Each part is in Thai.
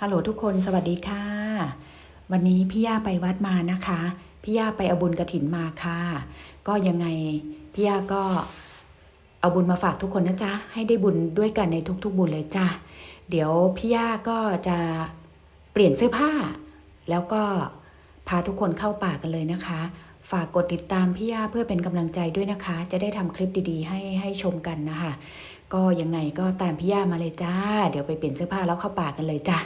ฮัลโหลทุกคนสวัสดีค่ะ วันนี้พี่ย่าไปวัดมานะคะพี่ย่าไปเอาบุญกระถินมาค่ะ ก็ยังไงพี่ย่าก็เอาบุญมาฝากทุกคนนะจ๊ะ ให้ได้บุญด้วยกันในทุกๆบุญเลยจ้ะเดี๋ยวพี่ย่าก็จะเปลี่ยนเสื้อผ้า แล้วก็พาทุกคนเข้าป่ากันเลยนะคะ ฝากกดติดตามพี่ย่าเพื่อเป็นกำลังใจด้วยนะคะ จะได้ทำคลิปดีๆ ให้ให้ชมกันนะคะ ก็ยังไงก็ตามพี่ย่ามาเลยจ้า เดี๋ยวไปเปลี่ยนเสื้อผ้าแล้วเข้าป่ากันเลยจ้ะ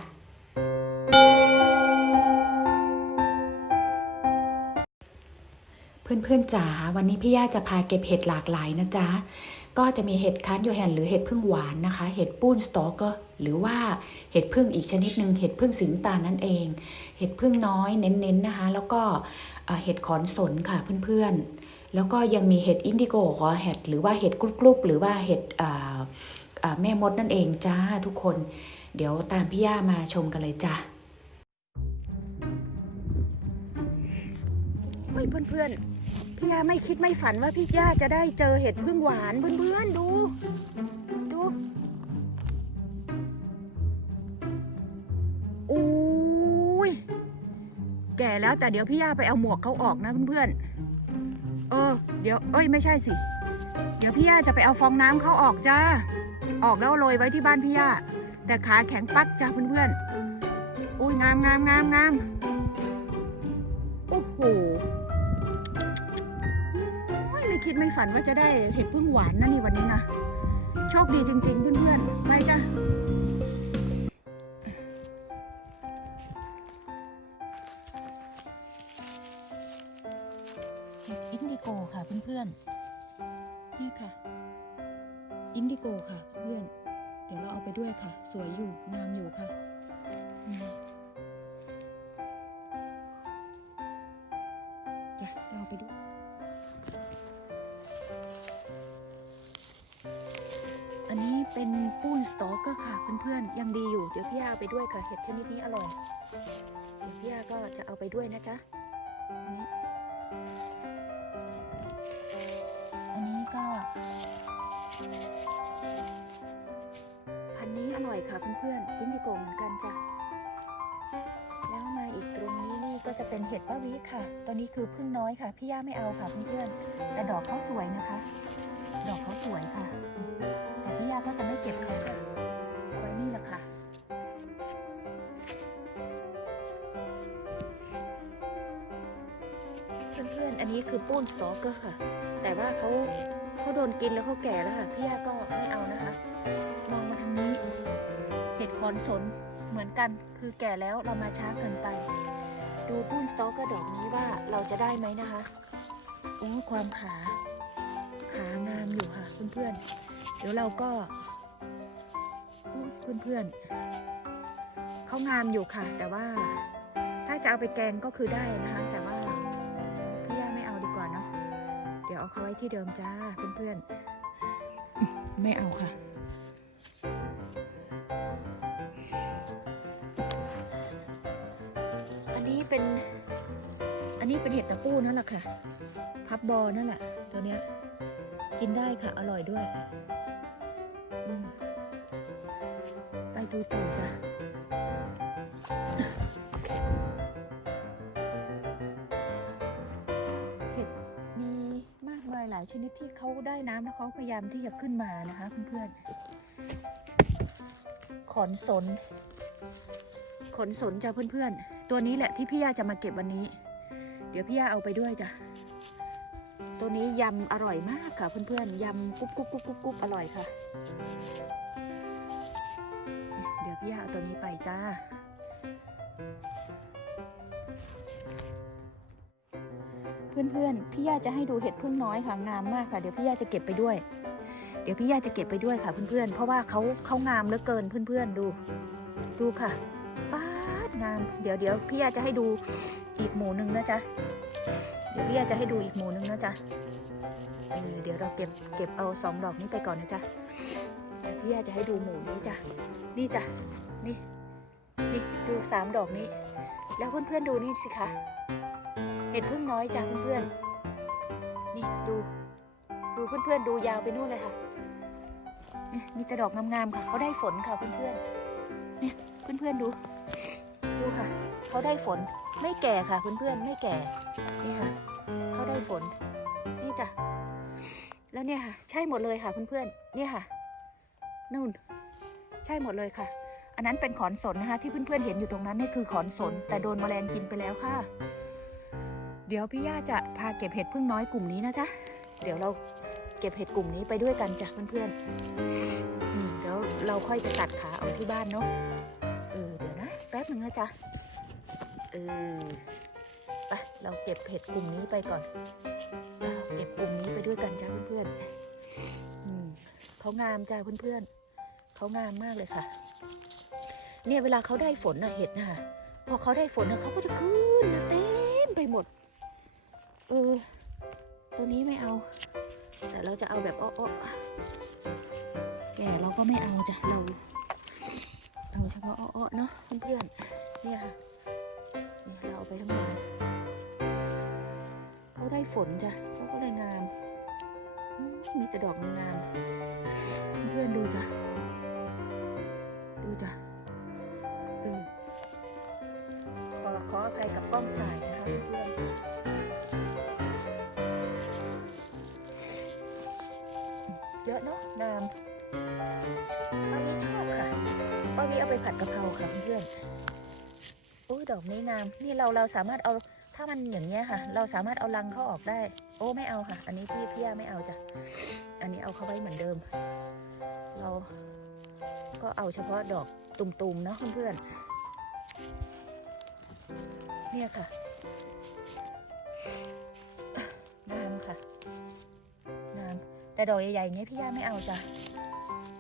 เพื่อนๆจ๋าวันนี้พี่ย่าจะพาเก็บเห็ดหลากหลายนะจ๊ะก็จะมีเห็ดคันโยแฮนหรือเห็ดพึ่งหวานนะคะ เห็ดปูนสตอกกอร์หรือว่าเห็ดพึ่งอีกชนิดหนึ่งเห็ดพึ่งสิงตานั่นเอง เห็ดพึ่งน้อยเน้นๆนะคะ แล้วก็เห็ดขอนสนค่ะเพื่อนๆ แล้วก็ยังมีเห็ดอินดิโกขอเห็ดหรือว่าเห็ดกรุบๆหรือว่าเห็ดแม่มดนั่นเองจ้าทุกคน เดี๋ยวตามพี่ย่ามาชมกันเลยจ้ะเฮ้ยเพื่อนๆ พี่ยาไม่คิดไม่ฝันว่าพี่ย่าจะได้เจอเห็ดพึ่งหวานเพื่อนๆดู ดูอุ้ยแก่แล้วแต่เดี๋ยวพี่ย่าไปเอาหมวกเขาออกนะเพื่อนๆเออ เดี๋ยวเอ้ยไม่ใช่สิ เดี๋ยวพี่ย่าจะไปเอาฟองน้ำเขาออกจ้าออกแล้วโรยไว้ที่บ้านพี่ย่าแต่ขาแข็งปักจ้าเพื่อนๆอุ้ยงามงามงามงามโอ้โห คิดไม่ฝันว่าจะได้เห็ดพึ่งหวานนะนี่วันนี้นะโชคดีจริง ๆ เพื่อนๆไปจ้ะเห็ดอินดิโกค่ะเพื่อนๆนี่ค่ะ อินดิโกค่ะเพื่อนเดี๋ยวเราเอาไปด้วยค่ะ สวยอยู่งามอยู่ค่ะ ตอกเกอร์ค่ะเพื่อนๆยังดีอยู่เดี๋ยวพี่ยาเอาไปด้วยค่ะเห็ดชนิดนี้อร่อยเดี๋ยวพี่ยาก็จะเอาไปด้วยนะจ๊ะอันนี้อันนี้ก็ พันนี้อร่อยค่ะเพื่อนๆอินดิโกเหมือนกันจ้ะแล้วมาอีกตรงนี้นี่ก็จะเป็นเห็ดป้าวิค่ะตอนนี้คือพึ่งน้อยค่ะ พี่ย่าไม่เอาค่ะเพื่อนๆแต่ดอกเขาสวยนะคะ ดอกเขาสวยค่ะ แต่พี่ยาก็จะไม่เก็บเขาค่ะันนี้คือปูนสตอกเกอร์ค่ะ แต่ว่าเขาเขาโดนกินแล้วเขาแก่แล้วค่ะ พี่ยาก็ไม่เอานะคะ มองมาทางนี้ เห็ดคอนสนเหมือนกัน คือแก่แล้วเรามาช้าเกินไป ดูปูนสตอกเกอร์ดอกนี้ว่าเราจะได้ไหมนะคะโอ้ความขา ขางามอยู่ค่ะเพื่อนๆ เดี๋ยวเราก็เพื่อนๆเขางามอยู่ค่ะ แต่ว่าถ้าจะเอาไปแกงก็คือได้นะคะ แต่ว่า อาเขาไว้ที่เดิมจ้าเพื่อนๆ ไม่เอาค่ะ อันนี้เป็น อันนี้เป็นเห็ดตะปูนั่นแหละค่ะ พับบอนั่นแหละตัวเนี้ย กินได้ค่ะ อร่อยด้วยอมไปดูต่อจ้ะายชนิดที่เขาได้น้ำแล้วเขาพยายามที่จะขึ้นมานะคะเพื่อนๆขอนสน ขนสนจ้ะเพื่อนๆ ตัวนี้แหละที่พี่ยาจะมาเก็บวันนี้ เดี๋ยวพี่ยาเอาไปด้วยจ้ะตัวนี้ยำอร่อยมากค่ะเพื่อนๆยำกรุบกรุบกรุบกรุบกรุบอร่อยค่ะ เดี๋ยวพี่ยาเอาตัวนี้ไปจ้า เพื่อนๆ พี่ย่าจะให้ดูเห็ดพึ่งน้อยค่ะงามมากค่ะ เดี๋ยวพี่ย่าจะเก็บไปด้วย เดี๋ยวพี่ย่าจะเก็บไปด้วยค่ะเพื่อนๆ เพราะว่าเขาเขางามเหลือเกินเพื่อนๆ ดู ดูค่ะป๊าดงาม เดี๋ยวเดี๋ยวพี่ย่าจะให้ดูอีกหมูหนึ่งนะจ๊ะ เดี๋ยวพี่ย่าจะให้ดูอีกหมูหนึ่งนะจ๊ะเออเดี๋ยวเราเก็บเก็บเอาสองดอกนี้ไปก่อนนะจ๊ะเดี๋ยวพี่ย่าจะให้ดูหมูนี้จ้ะ นี่จ้ะ นี่ นี่ดูสามดอกนี้ แล้วเพื่อนๆดูนี่สิคะ ห็ดพึ่งน้อยจ้ะเพื่อนๆ นี่ดู ดูเพื่อนๆ ดูยาวไปนู่นเลยค่ะนี่มีแต่ดอกงามๆค่ะ เขาได้ฝนค่ะเพื่อนๆ เนี่ยเพื่อนๆดู ดูค่ะ เขาได้ฝน ไม่แก่ค่ะ เพื่อนๆ ไม่แก่ นี่ค่ะ เขาได้ฝน นี่จ้ะ แล้วเนี่ยค่ะ ใช่หมดเลยค่ะเพื่อนๆ เนี่ยค่ะ นู่น ใช่หมดเลยค่ะอันนั้นเป็นขอนสนนะคะที่เพื่อนๆเห็นอยู่ตรงนั้นนี่คือขอนสนแต่โดนแมลงกินไปแล้วค่ะ เดี๋ยวพี่ย่าจะพาเก็บเห็ดพึ่งน้อยกลุ่มนี้นะจ๊ะ เดี๋ยวเราเก็บเห็ดกลุ่มนี้ไปด้วยกันจ้ะเพื่อนๆอืมเดี๋ยวเราค่อยไปตัดขาเอาที่บ้านเนาะ เออเดี๋ยวนะแป๊บหนึ่งนะจ๊ะ เออไปเราเก็บเห็ดกลุ่มนี้ไปก่อน เก็บกลุ่มนี้ไปด้วยกันจ้ะเพื่อนๆอืมเขางามจ้ะเพื่อนๆเขางามมากเลยค่ะ เนี่ยเวลาเขาได้ฝนนะเห็ดนะคะพอเขาได้ฝนนะเขาก็จะขึ้นนะเต็มไปหมด เออ ตัวนี้ไม่เอา แต่เราจะเอาแบบอ้อๆแก่เราก็ไม่เอาจ้ะเราเอาเฉพาะอ้อเนาะเพื่อนๆเนี่ยค่ะเนี่ยเราเอาไปทั้งหมดเลยเขาได้ฝนจ้ะเขาก็เลยงามมีแต่ดอกงามเพื่อนดูจ้ะดูจ้ะเออขอขออภัยกับกล้องสายนะคะเพื่อน เยอะเนาะงามป้านี้ชอบค่ะป้าวีเอาไปผัดกะเพราค่ะเพื่อนโอ้ยดอกนี้งาม นี่เราเราสามารถเอาถ้ามันอย่างเงี้ยค่ะ เราสามารถเอารังเขาออกได้ โอ้ไม่เอาค่ะ อันนี้พี่พี่ย่าไม่เอาจ้ะ อันนี้เอาเขาไว้เหมือนเดิม เราก็เอาเฉพาะดอกตุ่มๆนะเพื่อนๆเนี่ยค่ะ แต่ดอกใหญ่ๆงเงี้ยพี่ย่าไม่เอาจ้ะ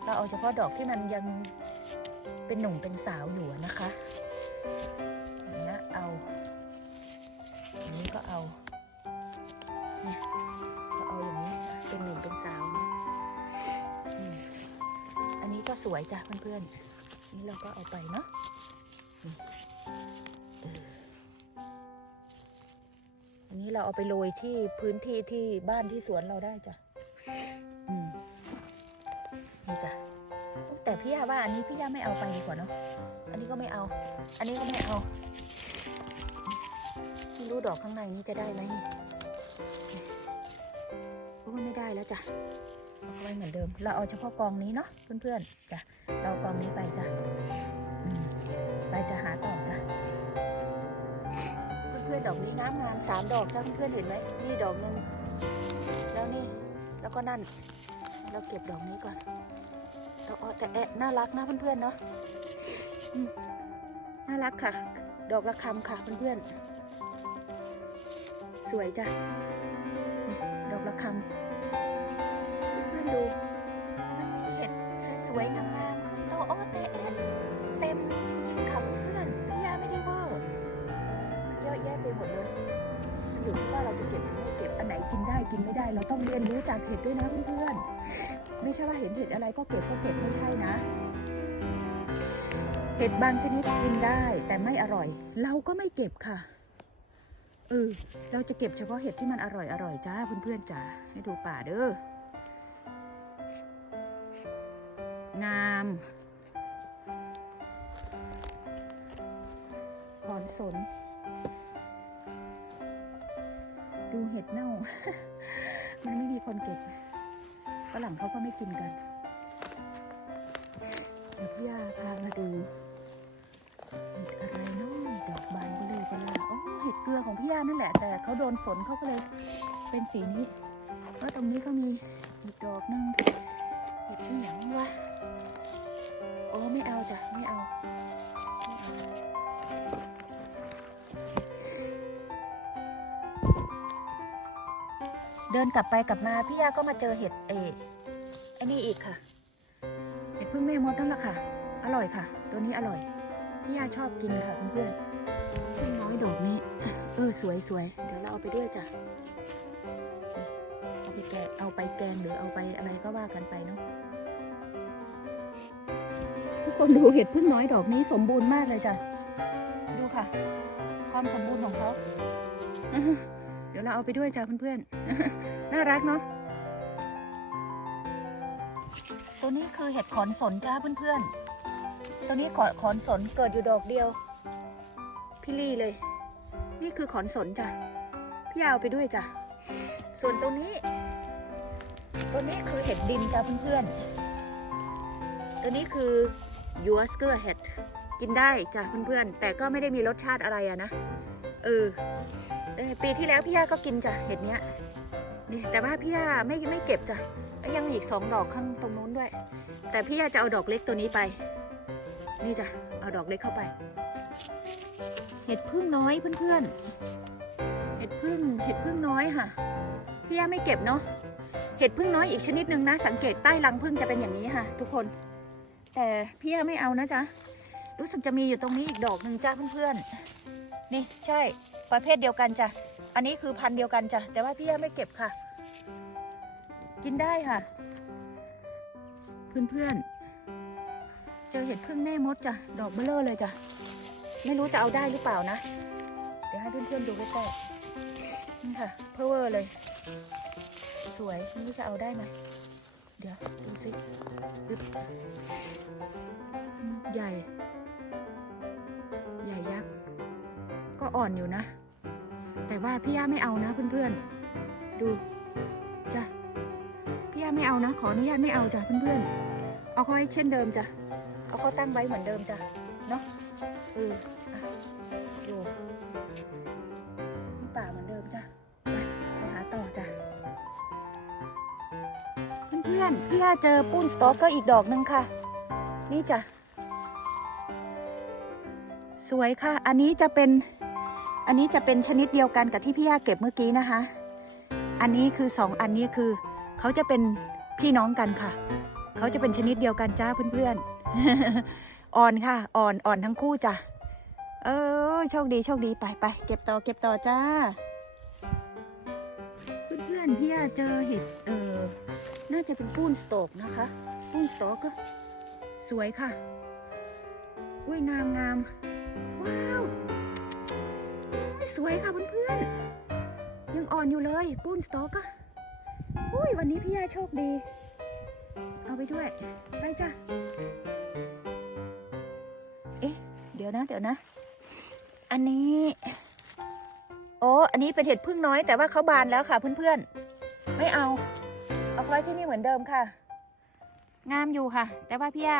เราเอาเฉพาะดอกที่มันยังเป็นหนุ่มเป็นสาวอยู่นะคะอย่างเงี้ยเอาอันนี้ก็เอาเนี่ยก็เอาอย่างนี้เป็นหนุ่มเป็นสาวเนี่ยอันนี้ก็สวยจ้ะเพื่อนๆนี่เราก็เอาไปเนาะนี่เอออันนี้เราเอาไปโรยที่พื้นที่ที่บ้านที่สวนเราได้จ้ะ นี่จ้ะแต่พี่ยาว่าอันนี้พี่ยาไม่เอาไปดีกว่าเนาะ อันนี้ก็ไม่เอา อันนี้ก็ไม่เอา ไม่รู้ดอกข้างในนี้จะได้ไหมนี่โอ้ไม่ได้แล้วจ้ะเอาไว้เหมือนเดิม เราเอาเฉพาะกองนี้เนาะเพื่อนๆจ้ะ เรากองนี้ไปจ้ะไปจะหาต่อจ้ะเพื่อนๆดอกนี้น้ำงามสามดอกจ้ะเพื่อนๆเห็นไหมนี่ดอกหนึง แล้วก็นั่น เราเก็บดอกนี้ก่อนดอกอ้อแต่แอะน่ารักนะเพื่อนๆเนาะน่ารักค่ะ ดอกระคำค่ะเพื่อนๆ สวยจ้ะดอกระคำเพื่อนๆดูมันมีเห็ดสวยๆงามๆขึ้นโตอ้อแต่แอะเต็มจริงๆค่ะเพื่อนๆพี่ยาไม่ได้เวอร์เยอะแยะไปหมดเลย มันอยู่ว่าเราจะเก็บหรือไม่เก็บอันไหนกินได้กินไม่ได้ เราต้องเรียนรู้จากเห็ดด้วยนะเพื่อนๆไม่ใช่ว่าเห็นเห็ดอะไรก็เก็บก็เก็บไม่ใช่นะ เห็ดบางชนิดกินได้แต่ไม่อร่อย เราก็ไม่เก็บค่ะเออเราจะเก็บเฉพาะเห็ดที่มันอร่อยอร่อยจ้าเพื่อนๆจ้าให้ดูป่าเด้องามขอนสน ห็ดเน่า มันไม่มีคนเก็บฝรั่งเขาก็ไม่กินกัน เดี๋ยวพี่ยาพามาดูเห็ดอะไรเนาะดอกบานก็เลยก็ลาโอ้เห็ดเกลือของพี่ยานั่นแหละ แต่เขาโดนฝนเขาก็เลยเป็นสีนี้แล้วตรงนี้ก็มีอีกดอกนึงเห็ดที่หยังวะโอ้ไม่เอาจ้ะไม่เอา ดินกลับไปกลับมาพี่ยาก็มาเจอเห็ดเอไอ้นี่อีกค่ะ เห็ดพึ่งแม่มดนั่นแหละค่ะ อร่อยค่ะ ตัวนี้อร่อย พี่ยาชอบกินค่ะเพื่อนๆพึ่งน้อยดอกนี้ เออสวยสวยเดี๋ยวเราเอาไปด้วยจ้ะเอาไปแกะเอาไปแกงหรือเอาไปอะไรก็ว่ากันไปเนาะทุกคนดูเห็ดพึ่งน้อยดอกนี้สมบูรณ์มากเลยจ้ะดูค่ะ ความสมบูรณ์ของเขาเดี๋ยวเราเอาไปด้วยจ้ะเพื่อนๆ น่ารักเนาะตัวนี้คือเห็ดขอนสนจ้าเพื่อนๆ ตัวนี้ขอขอนสนเกิดอยู่ดอกเดียว พี่ลี่เลย นี่คือขอนสนจ้ะ พี่เอาไปด้วยจ้ะ ส่วนตรงนี้ ตัวนี้คือเห็ดดินจ้ะเพื่อนๆ ตัวนี้คือ y o u r s k e r head กินได้จ้ะเพื่อนๆ แต่ก็ไม่ได้มีรสชาติอะไรอะนะ เออเออปีที่แล้วพี่ย่าก็กินจ้ะเห็ดเนี้ย นี่แต่ว่าพี่ยาไม่ไม่เก็บจ้ะยังมีอีกสองดอกข้างตรงนู้นด้วย แต่พี่ยาจะเอาดอกเล็กตัวนี้ไป นี่จ้ะเอาดอกเล็กเข้าไป เห็ดพึ่งน้อยเพื่อนๆ เห็ดพึ่งเห็ดพึ่งน้อยค่ะ พี่ยาไม่เก็บเนาะเห็ดพึ่งน้อยอีกชนิดหนึ่งนะ สังเกตใต้รังพึ่งจะเป็นอย่างนี้ค่ะ ทุกคน แต่พี่ยาไม่เอานะจ๊ะรู้สึกจะมีอยู่ตรงนี้อีกดอกหนึ่งจ้าเพื่อนๆ นี่ใช่ประเภทเดียวกันจ้ะ อันนี้คือพันธุ์เดียวกันจ้ะแต่ว่าพี่ย่าไม่เก็บค่ะ กินได้ค่ะ เพื่อนๆเจอเห็ดพึ่งแม่มดจ้ะดอกเบลเลอร์เลยจ้ะไม่รู้จะเอาได้หรือเปล่านะ เดี๋ยวให้เพื่อนๆดูใกล้ๆนี่ค่ะเพอเวอร์เลย สวยไม่รู้จะเอาได้ไหมเดี๋ยวดูสิอึบใหญ่ ใหญ่ยักษ์ ก็อ่อนอยู่นะ แต่ว่าพี่ย่าไม่เอานะเพื่อนๆ ดูจ้ะพี่ย่าไม่เอานะ ขออนุญาตไม่เอาจ้ะเพื่อนๆ เอาเขาไว้เช่นเดิมจ้ะเอาเขาตั้งไว้เหมือนเดิมจ้ะเนาะเอออะดูนี่ป่าเหมือนเดิมจ้ะไปไปหาต่อจ้ะเพื่อนๆพี่ย่าเจอปุ้นสตอกเกอร์อีกดอกหนึ่งค่ะ นี่จ้ะสวยค่ะ อันนี้จะเป็น อันนี้จะเป็นชนิดเดียวกันกับที่พี่ย่าเก็บเมื่อกี้นะคะ อันนี้คือสองอันนี้คือ เขาจะเป็นพี่น้องกันค่ะ เขาจะเป็นชนิดเดียวกันจ้าเพื่อนๆ อ่อนค่ะ อ่อนอ่อนทั้งคู่จ้ะ เออโชคดีโชคดีไปไปเก็บต่อเก็บต่อจ้า เพื่อนๆพี่ย่าเจอเห็ดเออน่าจะเป็นปุ้นสโตกนะคะปุ้นสโตกก็สวยค่ะอุ้ยงามงามว้าว สวยค่ะเพื่อนๆ ยังอ่อนอยู่เลยปุ้นสโตกก็อุ้ยวันนี้พี่ยาโชคดี เอาไปด้วย ไปจ้ะ เอ๊ะ เดี๋ยวนะ เดี๋ยวนะ อันนี้ โอ้อันนี้เป็นเห็ดพึ่งน้อยแต่ว่าเขาบานแล้วค่ะเพื่อนๆ ไม่เอา เอาไว้ที่นี่เหมือนเดิมค่ะ งามอยู่ค่ะ แต่ว่าพี่ยา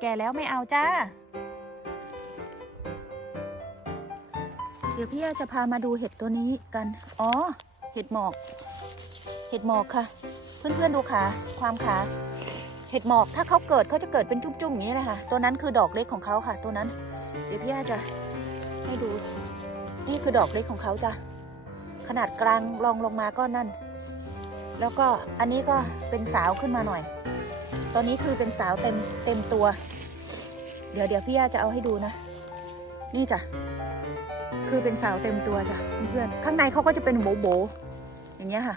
แก่แล้วไม่เอาจ้า ดี๋ยวพี่จะพามาดูเห็ดตัวนี้กัน อ๋อ เห็ดหมอก เห็ดหมอกค่ะ เพื่อนๆดูขา ความขา เห็ดหมอกถ้าเขาเกิดเขาจะเกิดเป็นจุ่มๆอย่างนี้เลยค่ะ ตัวนั้นคือดอกเล็กของเขาค่ะ ตัวนั้น เดี๋ยวพี่จะให้ดู นี่คือดอกเล็กของเขาจ้ะ ขนาดกลางรองลงมาก็นั่น แล้วก็อันนี้ก็เป็นสาวขึ้นมาหน่อย ตอนนี้คือเป็นสาวเต็มเต็มตัว เดี๋ยวเดี๋ยวพี่จะเอาให้ดูนะ นี่จ้ะ คือเป็นสาวเต็มตัวจ้ะเพื่อนๆข้างในเขาก็จะเป็นโบโบอย่างเงี้ยค่ะ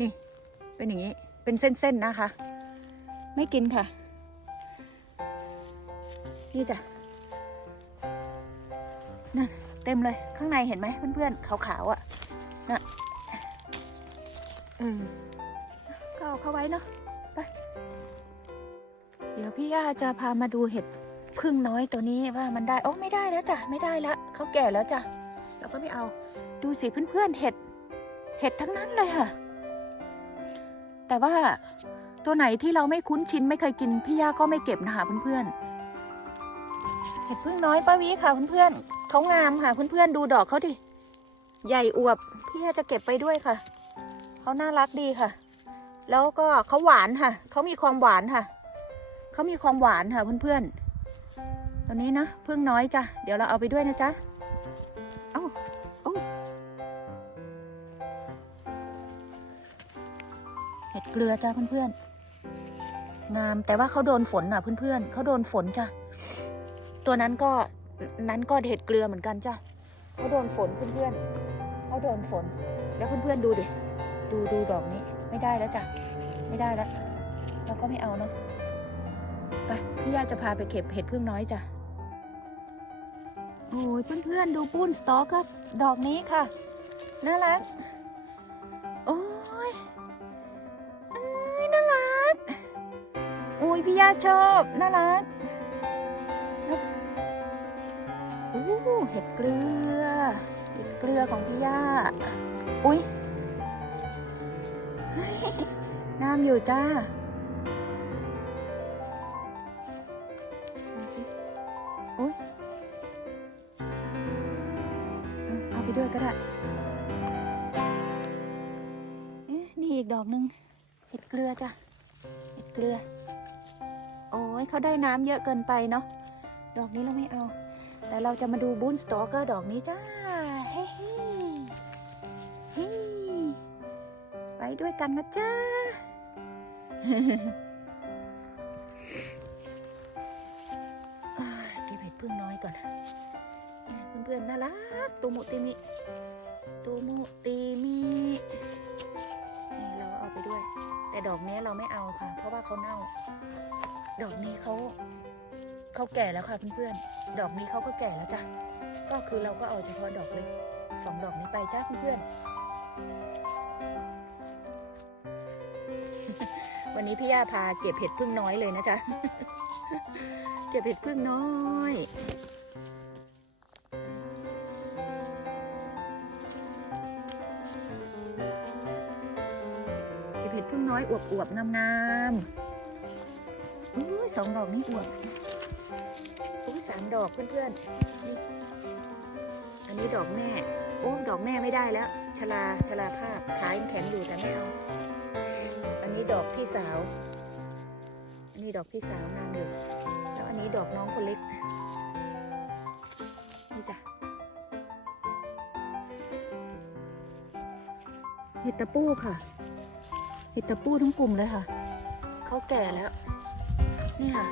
นี่เป็นอย่างนี้เป็นเส้นๆนะคะ ไม่กินค่ะ นี่จ้ะนั่นเต็มเลยข้างในเห็นไหมเพื่อนๆขาวๆอะน่ะเออก็เอาเข้าไว้เนาะไปเดี๋ยวพี่ย่าจะพามาดูเห็ด พึ่งน้อยตัวนี้ว่ามันได้โอ้ไม่ได้แล้วจ้ะไม่ได้แล้วเขาแก่แล้วจ้ะเราก็ไม่เอาดูสิเพื่อนๆเห็ด เห็ดทั้งนั้นเลยค่ะ แต่ว่าตัวไหนที่เราไม่คุ้นชินไม่เคยกินพี่ย่าก็ไม่เก็บนะคะเพื่อนๆเห็ดพึ่งน้อยป้าวิค่ะเพื่อนๆเขางามค่ะเพื่อนๆดูดอกเขาดิใหญ่อวบพี่ย่าจะเก็บไปด้วยค่ะเขาน่ารักดีค่ะ แล้วก็เขาหวานค่ะเขามีความหวานค่ะเขามีความหวานค่ะเพื่อนๆ ตัวนี้นะพึ่งน้อยจ้ะเดี๋ยวเราเอาไปด้วยนะจ๊ะเอ้าเอ้าเห็ดเกลือจ้ะเพื่อนๆงามแต่ว่าเขาโดนฝนอะเพื่อนๆเขาโดนฝนจ้ะตัวนั้นก็นั้นก็เห็ดเกลือเหมือนกันจ้ะเขาโดนฝนเพื่อนๆเขาโดนฝน แล้วเพื่อนๆดูดิดูดูดอกนี้ไม่ได้แล้วจ้ะไม่ได้แล้วเราก็ไม่เอาเนาะไปพี่ย่าจะพาไปเก็บเห็ดพึ่งน้อยจ้ะ โอ้ยเพื่อนๆดูปุ้นสตอกดอกนี้ค่ะ น่ารัก โอ้ยเอ้ยน่ารัก โอ้ยพี่ย่าชอบ น่ารักโอ้เห็ดเกลือ เห็ดเกลือของพี่ย่า อุ้ยน้ำอยู่จ้า ลือจ้ะเห็ดเกลือ โอ้ยเขาได้น้ำเยอะเกินไปเนาะ ดอกนี้เราไม่เอา แต่เราจะมาดูบูนสตอเกอร์ดอกนี้จ้า เฮ้เฮ้เฮ้ไปด้วยกันนะจ้าอ่าเก็บเห็ดพึ่งน้อยก่อน เพื่อนๆน่ารักตูมุติมิตูมุติมิ ด้วย แต่ดอกนี้เราไม่เอาค่ะ เพราะว่าเขาเน่า ดอกนี้เขาเขาแก่แล้วค่ะเพื่อนๆ ดอกนี้เขาก็แก่แล้วจ้ะ ก็คือเราก็เอาเฉพาะดอกเล็กสองดอกนี้ไปจ้าเพื่อนๆ วันนี้พี่ย่าพาเก็บเห็ดพึ่งน้อยเลยนะจ๊ะ เก็บเห็ดพึ่งน้อย บเห็ดพึ่งน้อวบงามๆอู้สองดอกนี้อวบอู้สามดอกเพื่อนๆ อันนี้ดอกแม่ โอ้ดอกแม่ไม่ได้แล้ว ชลาชลาภาพขายังแข็งอยู่แต่ไม่เอา อันนี้ดอกพี่สาว อันนี้ดอกพี่สาวงามอยู่แล้วอันนี้ดอกน้องคนเล็ก นี่จ้ะเห็ดตะปูค่ะ เห็ดตะปูทั้งกลุ่มเลยค่ะ เขาแก่แล้ว นี่ค่ะ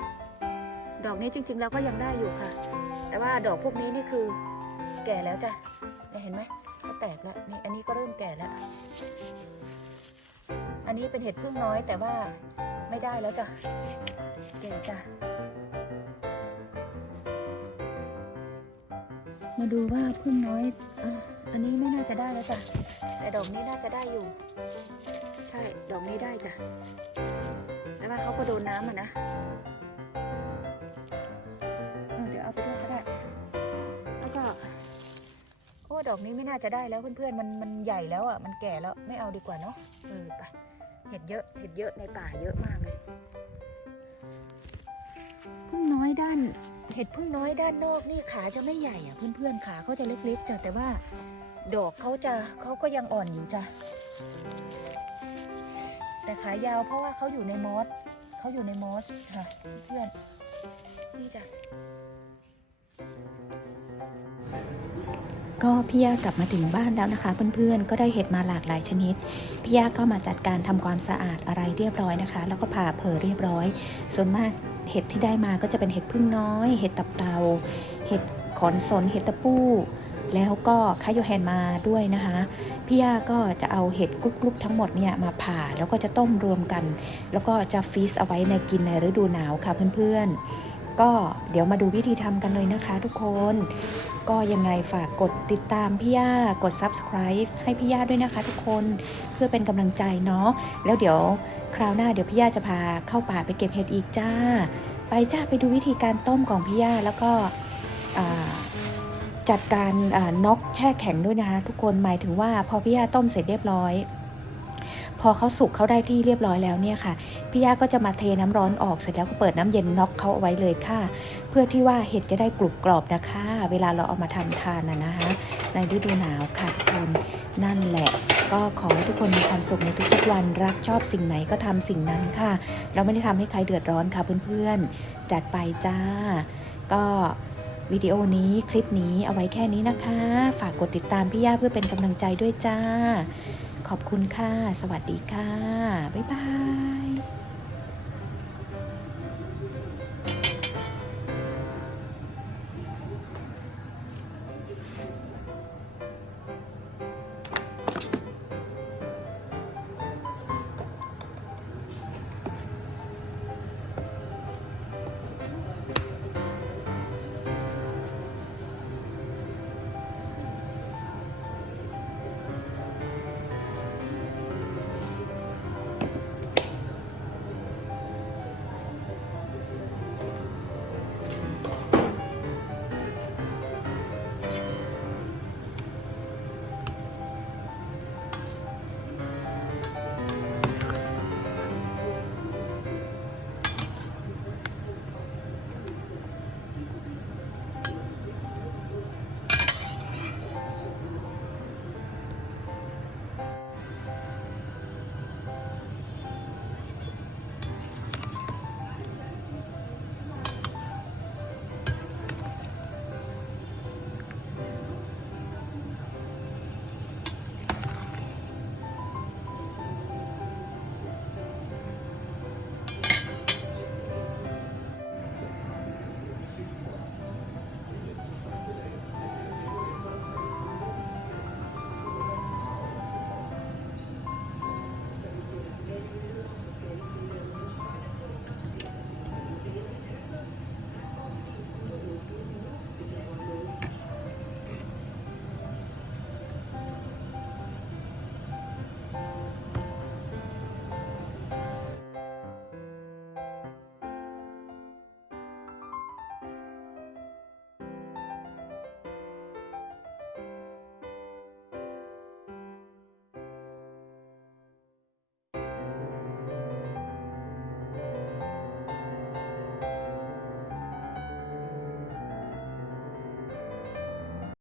ดอกนี้จริง ๆ แล้วก็ยังได้อยู่ค่ะ แต่ว่าดอกพวกนี้นี่คือ แก่แล้วจ้ะเห็นไหมเขาแตกแล้วนี่อันนี้ก็เริ่มแก่แล้ว อันนี้เป็นเห็ดพึ่งน้อยแต่ว่าไม่ได้แล้วจ้ะเก่งจ้ะมาดูว่าพึ่งน้อยอันนี้ไม่น่าจะได้แล้วจ้ะแต่ดอกนี้น่าจะได้อยู่ ดอกนี้ได้จ้ะแต่ว่าเขาก็โดนน้ำอะนะเออเดี๋ยวเอาไปด้วยก็ได้ แล้วก็โอ้ดอกนี้ไม่น่าจะได้แล้วเพื่อนๆมันมันใหญ่แล้วอะมันแก่แล้วไม่เอาดีกว่าเนาะเออไปเห็ดเยอะเห็ดเยอะในป่าเยอะมากเลยพึ่งน้อยด้าน เห็ดพึ่งน้อยด้านนอกนี่ขาจะไม่ใหญ่อะเพื่อนๆขาเขาจะเล็กๆจ้ะแต่ว่า ดอกเขาจะเขาก็ยังอ่อนอยู่จ้ะ แต่ขายาวเพราะว่าเขาอยู่ในมอสเขาอยู่ในมอสค่ะ เพื่อนนี่จ้ะก็พี่ยากลับมาถึงบ้านแล้วนะคะ เพื่อนๆ ก็ได้เห็ดมาหลากหลายชนิด พี่ยาก็มาจัดการทำความสะอาดอะไรเรียบร้อยนะคะ แล้วก็ผ่าเผอเรียบร้อย ส่วนมากเห็ดที่ได้มาก็จะเป็นเห็ดพึ่งน้อย เห็ดตับเตา เห็ดขอนสน เห็ดตะปู แล้วก็คาโยแฮนมาด้วยนะคะ พี่ย่าก็จะเอาเห็ดกลุกๆทั้งหมดเนี่ยมาผ่าแล้วก็จะต้มรวมกัน แล้วก็จะฟรีซเอาไว้ในกินในฤดูหนาวค่ะเพื่อนๆ ก็เดี๋ยวมาดูวิธีทำกันเลยนะคะทุกคน ก็ยังไงฝากกดติดตามพี่ย่ากด subscribe ให้พี่ย่าด้วยนะคะทุกคนเพื่อเป็นกำลังใจเนาะแล้วเดี๋ยวคราวหน้าเดี๋ยวพี่ย่าจะพาเข้าป่าไปเก็บเห็ดอีกจ้า ไปจ้าไปดูวิธีการต้มของพี่ย่าแล้วก็อ่า จัดการน็อกแช่แข็งด้วยนะคะทุกคนหมายถึงว่าพอพี่ยาต้มเสร็จเรียบร้อย พอเขาสุกเขาได้ที่เรียบร้อยแล้วเนี่ยค่ะพี่ยาก็จะมาเทน้ำร้อนออกเสร็จแล้วก็เปิดน้ำเย็นน็อกเขาเอาไว้เลยค่ะ เพื่อที่ว่าเห็ดจะได้กรุบกรอบนะคะ เวลาเราเอามาทำทานนะนะคะในฤดูหนาวค่ะทุกคนนั่นแหละก็ขอให้ทุกคนมีความสุขในทุกๆวันรักชอบสิ่งไหนก็ทำสิ่งนั้นค่ะ เราไม่ได้ทำให้ใครเดือดร้อนค่ะเพื่อนๆ จัดไปจ้า ก็ วิดีโอนี้คลิปนี้เอาไว้แค่นี้นะคะ ฝากกดติดตามพี่ย่าเพื่อเป็นกำลังใจด้วยจ้า ขอบคุณค่ะ สวัสดีค่ะ บ๊ายบาย